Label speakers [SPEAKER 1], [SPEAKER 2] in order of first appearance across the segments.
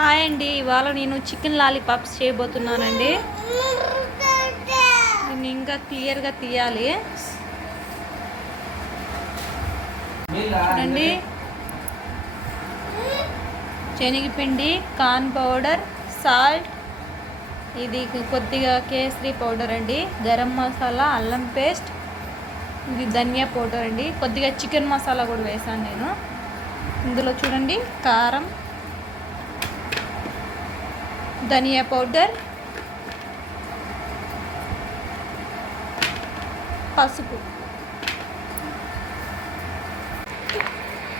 [SPEAKER 1] Hi అండి. ఇవాళ నేను చికెన్ లాలీపాప్స్ చేయబోతున్నానండి. దీన్ని ఇంకా క్లియర్గా తీయాలి. చూడండి. శనగపిండి కార్న్ పౌడర్ సాల్ట్. ఇది కొద్దిగా కేసరి పౌడర్ అండి. గరం మసాలా అల్లం పేస్ట్. ఇది ధనియా పౌడర్ అండి. కొద్దిగా చికెన్ మసాలా కూడా వేసాను నేను. ఇందులో చూడండి కారం. ధనియా పౌడర్ పసుపు.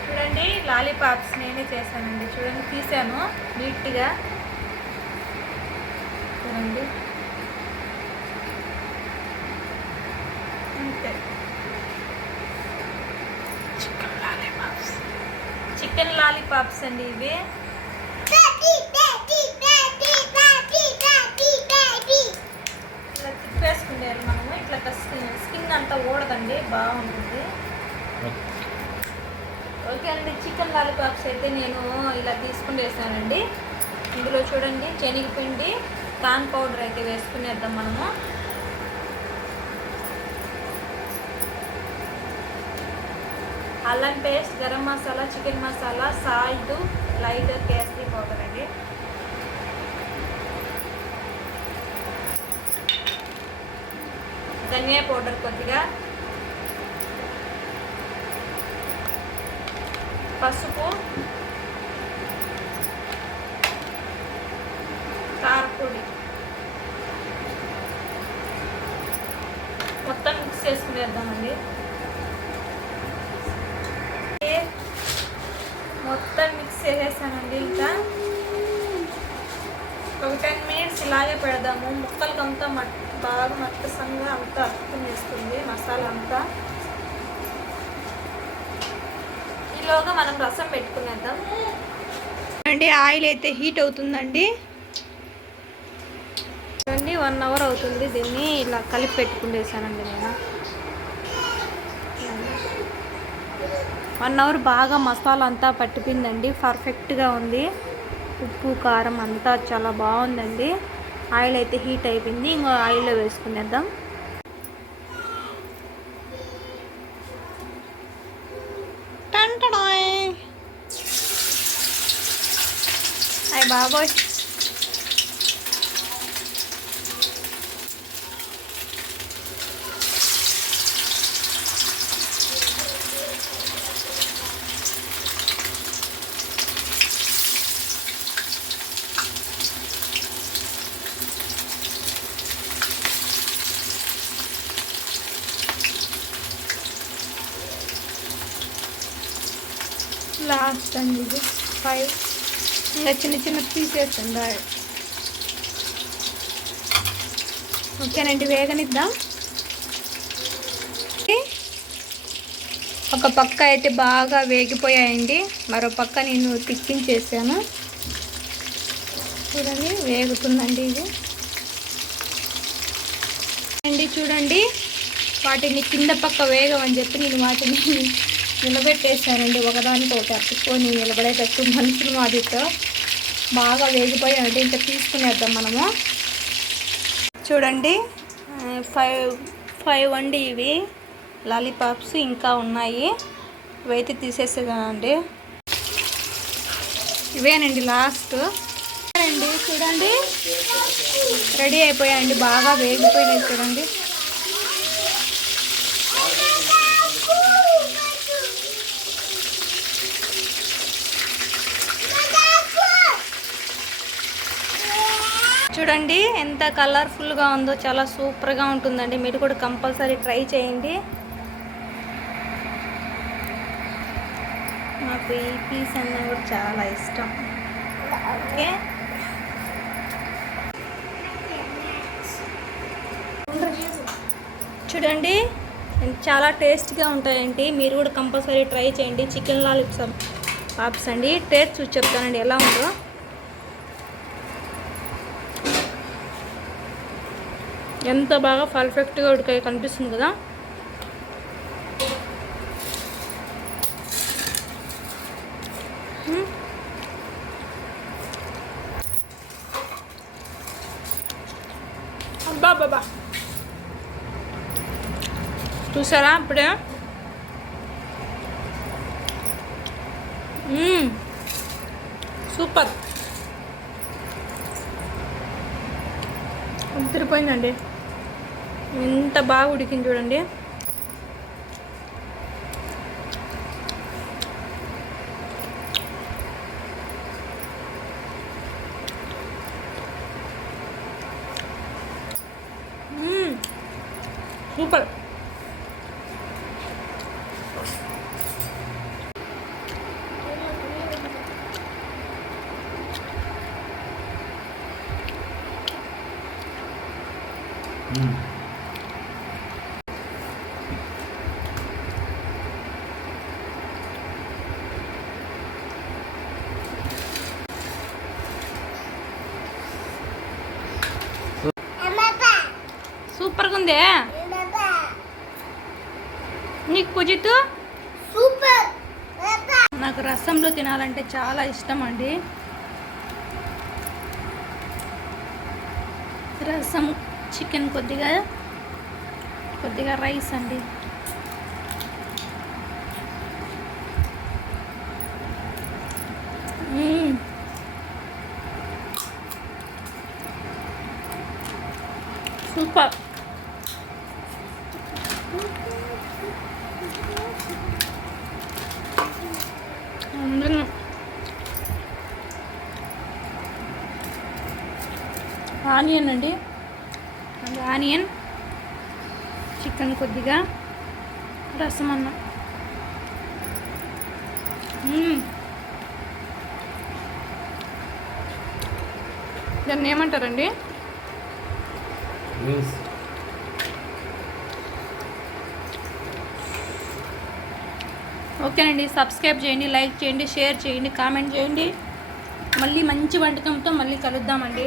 [SPEAKER 1] చూడండి లాలీపాప్స్ నేనే చేశానండి. చూడండి తీసాను. నీట్గా. చూడండి. అంతే. Chicken lollipops. చికెన్ లాలీపాప్స్ అండి ఇవి. ఊడదండి బాగుంటుంది. ఓకే. అండి చికెన్ లాలీపాప్స్ అయితే నేను ఇలా తీసుకుని వేసానండి. ఇందులో చూడండి శనగపిండి కార్న్ పౌడర్ అయితే వేసుకునేద్దాం మనము. అల్లం paste garam masala chicken masala salt light kesari powder అండి. ధనియా పౌడర్ కొద్దిగా. పసుపు. కారపొడి. మొత్తం మిక్స్ చేసుకునేద్దామండి. మొత్తం మిక్స్ చేసేసానండి ఇంకా. ఒక టెన్ మినిట్స్ ఇలాగే పెడదాము. ముక్కలకి అంతా మట్ బాగా మట్టసంగా అంతా అతుకునేస్తుంది మసాలా అంతా. ఈలోగా మనం రసం పెట్టుకునేద్దాం. అండి ఆయిల్ అయితే హీట్ అవుతుందండి. చూడండి వన్ అవర్ అవుతుంది దీన్ని ఇలా కలిపి పెట్టుకునేసానండి నేను. వన్ అవర్ బాగా మసాలా అంతా పట్టిపోయిందండి పర్ఫెక్ట్గా ఉంది. ఉప్పు కారం అంతా చాలా బాగుందండి. ఆయిల్ అయితే హీట్ అయిపోయింది. ఇంకో ఆయిల్లో వేసుకునేద్దాం. అయ్యి బాబోయ్. లాస్ట్ అండి ఇది ఫైవ్ ఇంకా చిన్న చిన్న పీసెస్ ఉండాలి. ఓకేనండి వేగనిద్దాం. ఒక పక్క అయితే బాగా వేగిపోయాయండి. మరో పక్క నేను తిప్పించేసాను చూడండి వేగుతుందండి ఇది. అండి చూడండి వాటిని కింద పక్క వేగమని చెప్పి నేను వాటిని నిలబెట్టేసానండి ఒకదానికి ఒకటి అతుక్కొని నిలబడేటట్టు మనుషులు మాదితో బాగా వేగిపోయాయంటే ఇంకా తీసుకునేద్దాం మనము. చూడండి. ఫైవ్ ఫైవ్ అండి ఇవి. లాలీపాప్స్ ఇంకా ఉన్నాయి. ఇవైతే తీసేసేదానండి. ఇవేనండి లాస్ట్. అండి చూడండి. రెడీ అయిపోయాయండి. బాగా వేగిపోయినాయి చూడండి. చూడండి ఎంత కలర్ఫుల్గా ఉందో చాలా సూపర్గా ఉంటుందండి. మీరు కూడా కంపల్సరీ ట్రై చేయండి. నాకు ఈ పీస్ అన్న కూడా చాలా ఇష్టం. ఓకే? చూడండి చాలా టేస్ట్గా ఉంటాయండి. మీరు కూడా కంపల్సరీ ట్రై చేయండి. చికెన్ లాలిప్స్ పాప్స్ అండి. టేస్ట్ చూసి చెప్తానండి ఎలా ఉందో. ఎంత బాగా పర్ఫెక్ట్గా ఉడికాయ కనిపిస్తుంది కదా. అబ్బా చూసారా అప్పుడే సూపర్. తిరిపోయిందండి ఎంత బాగా ఉడికింది చూడండి. సూపర్. సూపర్గా ఉందే నీకు కుజితు
[SPEAKER 2] సూపర్
[SPEAKER 1] నాకు రసంలో తినాలంటే చాలా ఇష్టం అండి రసం చికెన్ కొద్దిగా కొద్దిగా రైస్ అండి. సూపర్. ఆనియన్ అండి. ఆనియన్ చికెన్ కొద్దిగా రసం అన్నం. దాన్ని ఏమంటారండి? ఓకేనండి సబ్స్క్రైబ్ చేయండి లైక్ చేయండి షేర్ చేయండి కామెంట్ చేయండి. మళ్ళీ మంచి వంటకంతో మళ్ళీ కలుద్దామండి.